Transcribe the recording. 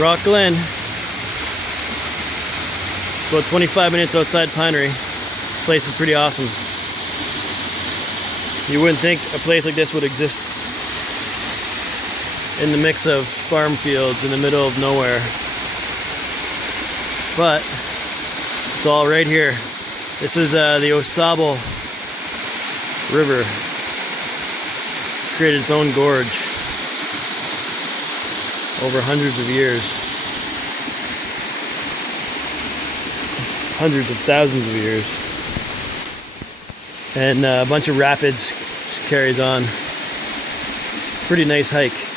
Rock Glen. About 25 minutes outside Pinery. This place is pretty awesome. You wouldn't think a place like this would exist in the mix of farm fields in the middle of nowhere. But it's all right here. This is the Osable River. Created its own gorge over hundreds of years. Hundreds of thousands of years. And a bunch of rapids carries on. Pretty nice hike.